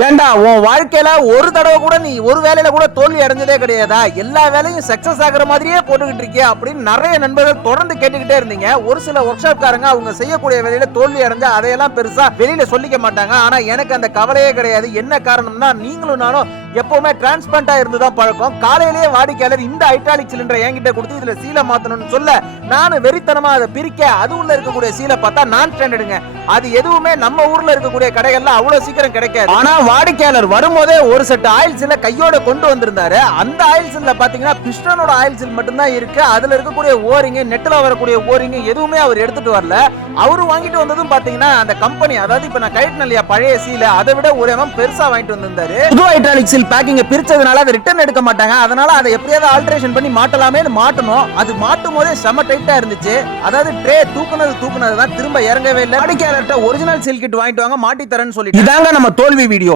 ஏண்டா உன் வாழ்க்கையில ஒரு தடவை கூட நீ ஒரு வேலையில கூட தோல்வி அடைஞ்சதே கிடையாதா? எல்லா வேலையும் சக்சஸ் ஆகுற மாதிரியே போட்டுக்கிட்டு இருக்கியா அப்படின்னு நிறைய நண்பர்கள் தொடர்ந்து கேட்டுக்கிட்டே இருந்தீங்க. ஒரு சில ஒர்க் ஷாப்காரங்க அவங்க செய்யக்கூடிய வேலையில தோல்வி அடைஞ்சா அதையெல்லாம் பெருசா வெளியில சொல்லிக்க மாட்டாங்க. ஆனா எனக்கு அந்த கவலையே கிடையாது. என்ன காரணம்னா நீங்களும் நானும் எப்பவுமே டிரான்ஸ்பரண்டா இருந்துதான் பழக்கம். காலையிலேயே வாடிக்கையாளர் இந்த ஹைட்ராலிக் சிலிண்டரை என்கிட்ட கொடுத்து இதுல சீலை மாத்தணும்னு சொல்ல நானும் வெறித்தனமா அதை பிரிக்க அது உள்ள இருக்கக்கூடிய சீலை பார்த்தா நான் ஸ்டாண்டர்டுங்க. அது எதுவுமே நம்ம ஊர்ல இருக்கக்கூடிய கடைகள்ல அவ்வளவு சீக்கிரம் கிடைக்காது. ஆனா வாடிக்கையாளர் வரும்போதே ஒரு செட் ஆயில் சீலை கையோட கொண்டு வந்திருந்தாரு. அந்த ஆயில் சீல்ல பாத்தீங்கன்னா பிஸ்டனோட ஆயில் சீல் மட்டும் தான் இருக்கு. அதுல இருக்கக்கூடிய ஓரிங், நெட்ல வரக்கூடிய ஓரிங் எதுவுமே அவர் எடுத்துட்டு வரல. அவரு வாங்கிட்டு வந்ததும் பாத்தீங்கன்னா அந்த கம்பெனி, அதாவது இப்ப நான் கைட்ன இல்லையா பழைய சீலை, அதை விட ஒரு எம்எம் பெருசா வாங்கிட்டு வந்திருந்தாரு. புது ஹைட்ராலிக் சீல் பேக்கிங் பிரிச்சதுனால அதை ரிட்டர்ன் எடுக்க மாட்டாங்க. அதனால அதை எப்படியாவது ஆல்டரேஷன் பண்ணி மாட்டலாமே மாட்டணும். அது மாட்டும் போதே செம டைட்டா இருந்துச்சு. அதாவது ட்ரே தூக்குனது தான் திரும்ப இறங்கவே இல்லை. வாடிக்கையாளர்கிட்ட ஒரிஜினல் சீல் கிட் வாங்கிட்டு வாங்க மாட்டி தரேன்னு சொல்லிட்டு இதாங்க நம்ம தோல்வி வீடியோ.